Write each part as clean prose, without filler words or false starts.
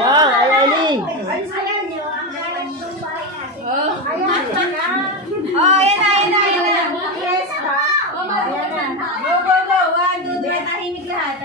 Chang, Ayani. Ayan na. Yes, pa. Go. 1, 2, 3. Tahimik lahat.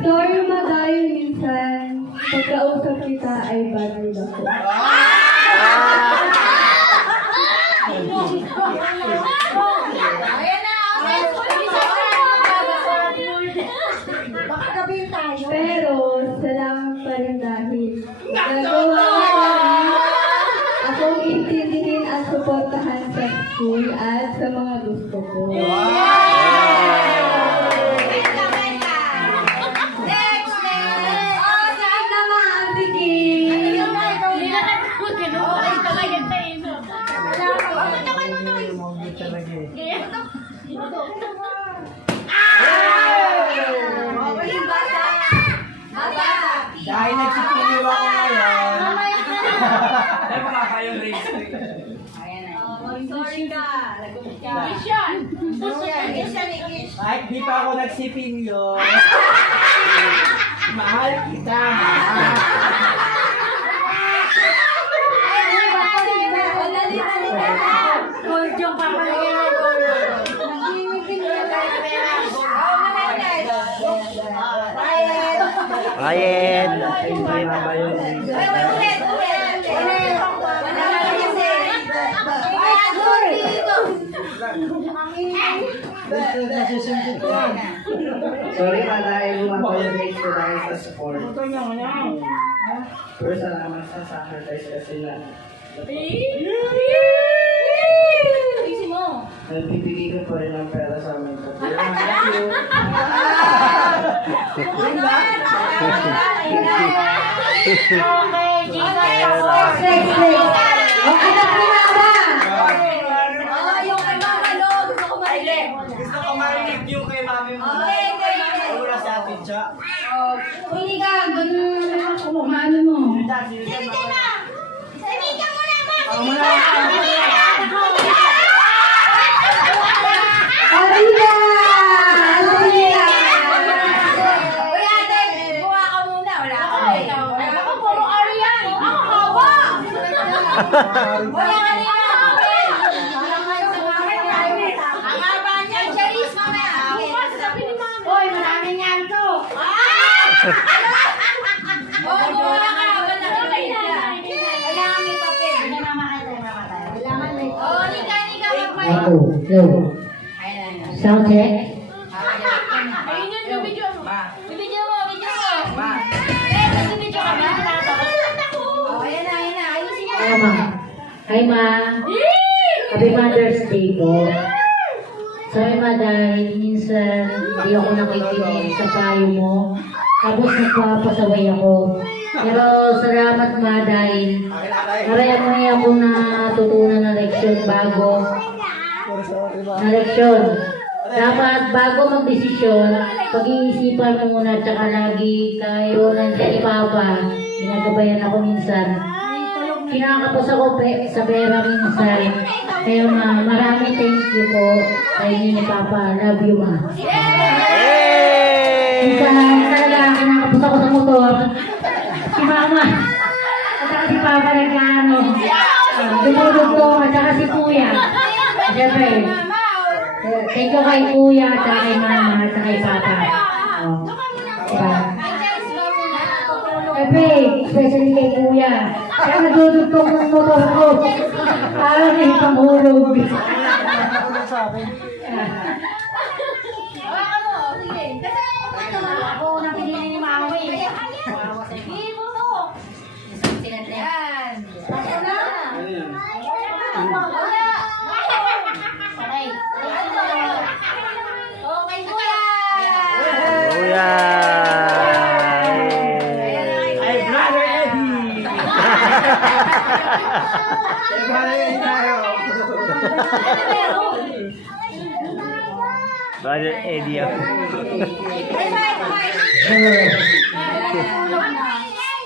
Sorry magayon minsan, pagkausap kita ay bagay ako. Pero salamat pa rin dahil nagawa akong intindihin at suportahan sa school at sa mga gusto ko. Dahil nagsipiliw ako ngayon. Ay, makakayong race. Sorry ka. Kahit di pa ako nagsipilyo. Mahal kita. Ryan. Enjoy na ba yun? Sorry pa dahil lumapag-rate ko dahil sa support. Pero salamat sa sacrifice kasi na nagbibigay ko pa rin ang pera sa amin. Gusto ko marinig yung kay mami mo. Wala sa atin siya. Hindi ka, ganun kumakaano mo. Arina! Arina! Uy, ate, buha ka muna. Wala ka. Ako, puro Arian. Ako, hawa. Wala ka niya. Ang haba niya, Charis, mamaya. Sabi ni mama. Uy, maraming yan to. Oh, buha ka. Kailangan may papel. Kailangan may. Oh, nika, magmay. Hello. Sound check? Ayun yun, yung video mo. Video mo. Ma. Video ka ba? Oh, ayan na. Ayusin niya. Hi, Ma. Hi, Ma. Happy Mother's Day po. Sorry, Ma, dahil minsan hindi ako nakikinig sa payo mo. Tapos nagpapasaway ako. Pero salamat, Ma, dahil marami mo niya akong natutunan na leksyon bago. Na leksyon. Dapat bago magdesisyon, pag-iisipan mo muna, tsaka lagi kayo nandiyan ni Papa. Ginagabayan ako minsan. Kinakapos ako sa pera minsan. Kaya Ma, marami thank you po sa inyo ni Papa. Love you, Ma. Minsan talaga kinakapos ako sa motor. Si Mama. At saka si Papa nagkaano. Dumudugtong at saka si Kuya. Siyempre. Thank you kay Kuya, at saka kay Mama, at saka kay Papa. Diba? Siyempre, especially kay Kuya. Kaya nadudugtong ng motor ko. Para may panghulog. Hawakan mo, sige. Kasi ako unang pinili ni Mama eh. Sige mo to. Yan. Ako na. Wala. Okay. Okay, Kuya. Kuya! Ay, brother Eddie! Ay, brother Eddie tayo! Brother Eddie ako.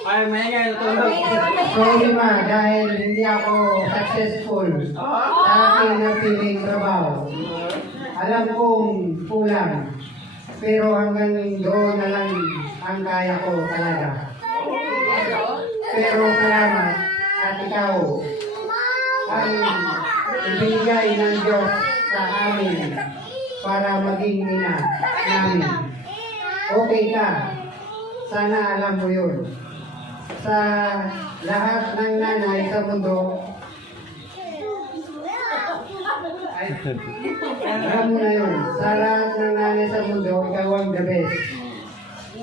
Ay, may nga natulog. Sorry ma, dahil hindi ako successful sa aking napiling trabaho. Alam kong kulang, pero hanggang doon na lang ang kaya ko talaga. Pero salamat at ikaw ang ibigay ng Diyos sa amin para maging ina namin. Okay ka, sana alam mo yun. Sa lahat ng nanay sa mundo, alam mo na yun, sa lahat ng nanay sa mundo, ikaw ang the best.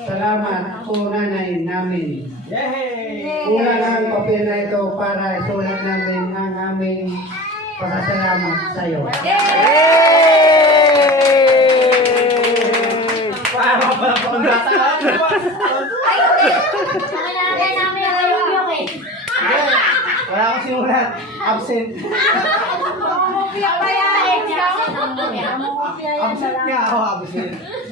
Salamat po nanay namin. Yay! Kulang ang papel na ito para isulat namin ang aming pasasalamat sa iyo. Para pala pagkata ka. Nakilala namin ang ayok eh. Wala akong simulat. Absent. Mumupia pa yan. Absent nga ako, absent.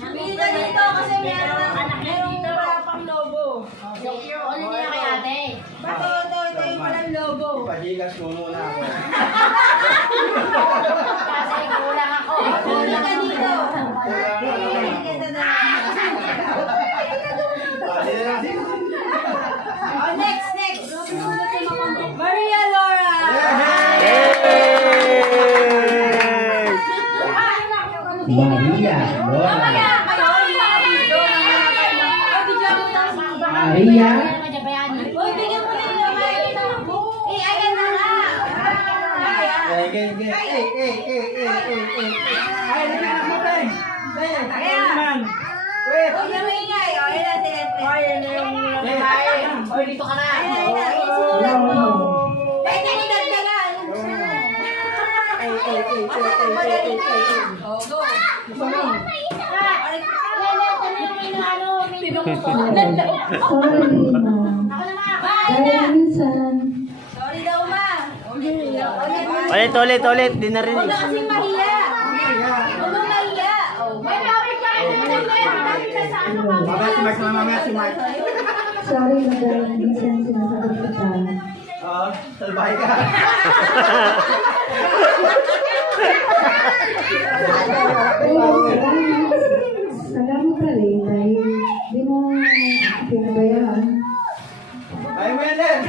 Dito dito kasi meron anak na dito. Wala pang lobo. Ulit nila kay ate. Ito yung palang lobo. Pajigas muna ako. Kasi kulang ako. Kulang ka dito. Oh, next. Maria Laura. Maria, Lola. Mamaya kayo, yung mga video. Ay, video mo daw. Maria. Uy, bigyan mo rin naman. Eh, ayan na nga. Ay, nagkanak mo tayo. Tayo, naman. Wait. Uy, yung ingay. O, yun ang tinetret. Oy, dito ka na. Ay, tinidagdagan. Oh, go. Sorry, ma. Dahil minsan, Sorry daw, ma. Ulit. Di na rin Huwag eh. na kasing mahiya. Huwag na mahiya. May lapit ka rin na lapit ka sa ano, Mamaya si Mike. sorry na dahil minsan sinasagot kita. Oo, salbahay ka. Salamat pa rin dahil di mo pinabayaan. Ay mo yan din.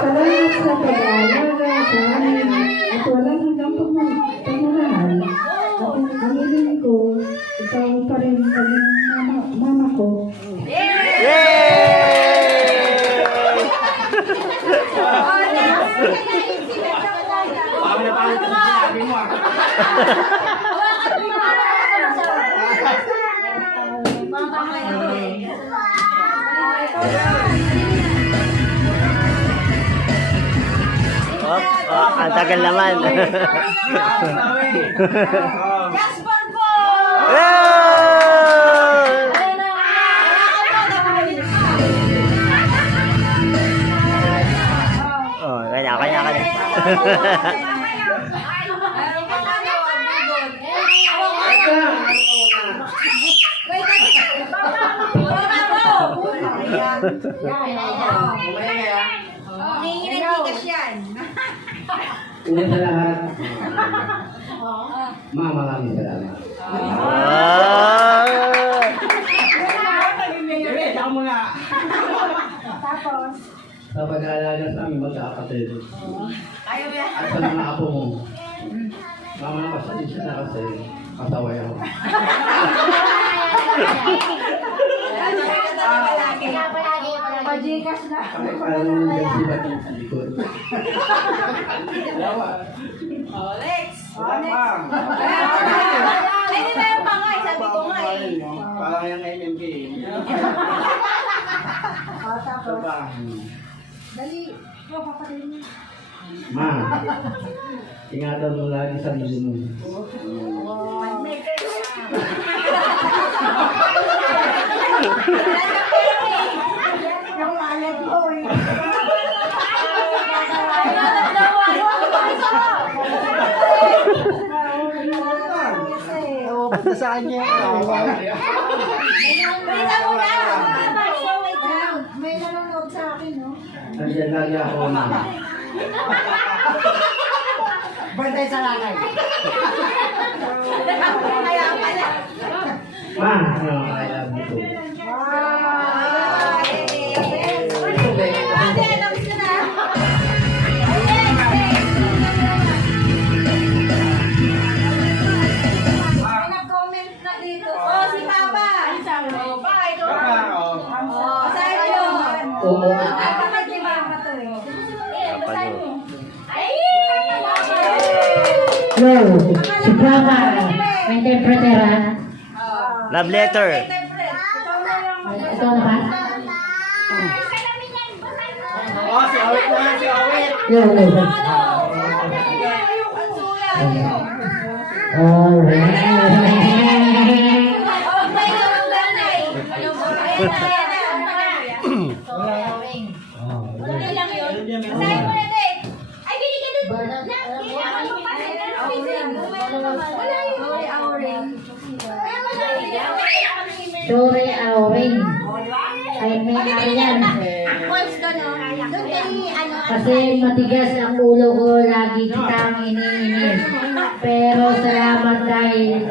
Salamat sa pag-aalaga sa amin at walang hanggang pagmamahal. At ang hiling ko, ikaw pa rin kaming mama ko. Kami na pangit ang sinabi mo ah. Ang tagal naman. Jasper po! Oh, kanya. Una sa lahat, maraming salamat. Sige, saka muna. Sa pag-aalaga sa aming magkakapatid. At sa mga apo mo. Mama, pasensya na kasi kasaway ako. Gcash na. Parang gansi ba ito sa likod? Oh, next. Pang. Ay, hindi tayo pa nga. Sabi ko nga eh. Parang yung MMK. Ito pa. Dali. Oh, papatayin mo. Ma, ingatan mo lagi sa sarili mo. Yung alat ko eh. Punta sa kanya. May nanonood sa akin, no? Nandiyan lagi ako, ma. Bantay sa lakay. Kaya pala. Ma, I love you too. Ate, alam ko na. May nag-comment na dito. Oh, si Papa. Oh, pa, ikaw. Oh, saan yun? Oo. Ay, bakit si Papa to eh? Basahin mo. Ay! Yo, si Papa, may interpreter ha. Love letter. Ito na ba? Oh, si Awit na, si Awit. Yo, yo, yo. Alright. Sorry, Auring. Ay, may ariyan. Kasi matigas ang ulo ko, lagi kitang iniinis. Pero salamat dahil